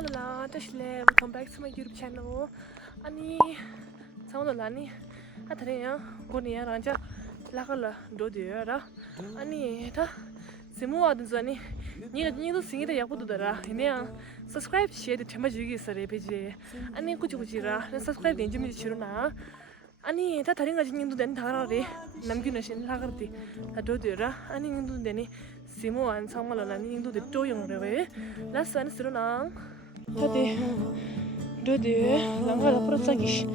Hola, Tashle, welcome back to my YouTube channel. Ani, sound lani. Athreya, goniya ranja, lakala do deara. Ani, ta simu adunzani. Ni do singi da yakudu dara. Ine subscribe share the tema jigi sare page. Ani kuchi ra. Subscribe den jimi chiruna. Ani ta taringa jindu den tarare. Namgina shin lagardi. Ta do deara. Ani nindu deni simu an samala lani nindu de toyong rewe. Last one siruna. Tadi dode langa la protsaki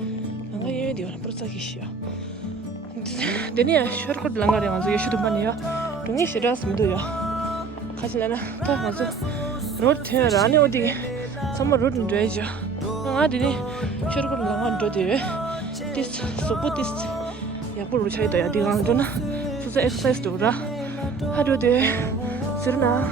langa yedio la protsaki shia denia shorkot langa re ngazo yeshudu mania dungi shiras mido ya khajlana ta ngazo road the rane odi sama road ndeja nga dini shorkot langa dode this support ya puru chaida ya digang dona suza exercise dora hadode sirna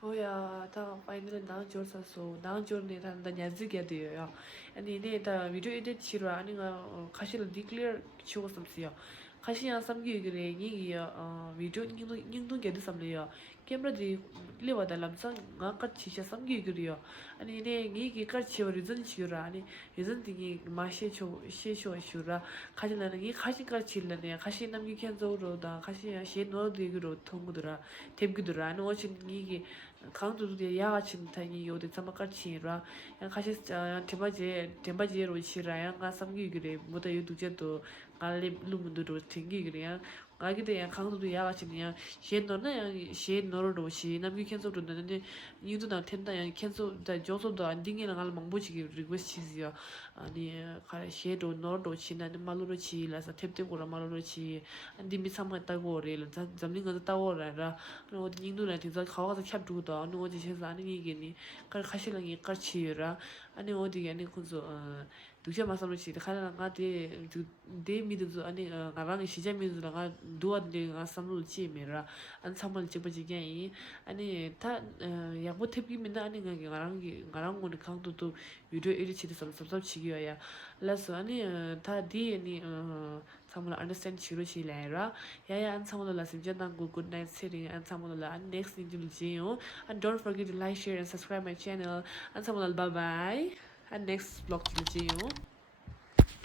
뭐야, 다 파이널은 나은지었어. 나은지었네, 다 냐즈게 돼요. 아니, 네, 다 비디오 에디트로 아니가 가시를 디클리어 치고 섬시요. 가시야 삼기 그래 이기요. 비디오 닝동 게드 섬래요. 캠라디 리와다 람상 나까 치샤 삼기 그래요. 아니, 네, 이기 까치어 리전 치유라. 아니, 리전 딩이 마셰초 셰쇼 슈라. 가시나는 이 가시까 칠라네. 가시 남기 캔조로다. 가시야 셰 노드기로 통구더라. 템기더라. 아니, 어신 이기 강도도 야가친 타니 요데 참아까치라 양 가시 템바지로 치라 양가 삼기 그래 뭐다 유두제도 갈리 루문도로 튕기 그래 가기도 양 강도도 야가친이야 셰노나 양 셰노로 시 남기 캔소도 되는데 유두나 텐다 양 캔소 다 조소도 안 딩이랑 갈 망보지기 리퀘스트지요 아니 가 셰도 노로 치나는 말로 치라서 탭탭고라 말로 치 안디 미삼했다고 그래 잠링 거 따오라라 어디 닝도나 뒤서 가와서 캡두도 어느 어디 제사 아는 얘기니 갈 가시랑이 같이라 아니 어디 아니 그저 두세 마삼을 치 가는 가데 데 미드도 아니 가랑 시제미도 가 도안데 가 삼로 치메라 안 삼을 집어지게 아니 다 야뭐 탭기면 아니 가랑 거는 강도도 유료 일치도 삼삼 치기야 라서 아니 다디 아니 someone understand chirushi lera yeah and someone la simjana good night sitting and someone la next into and don't forget to like share and subscribe my channel and someone bye bye and next vlog to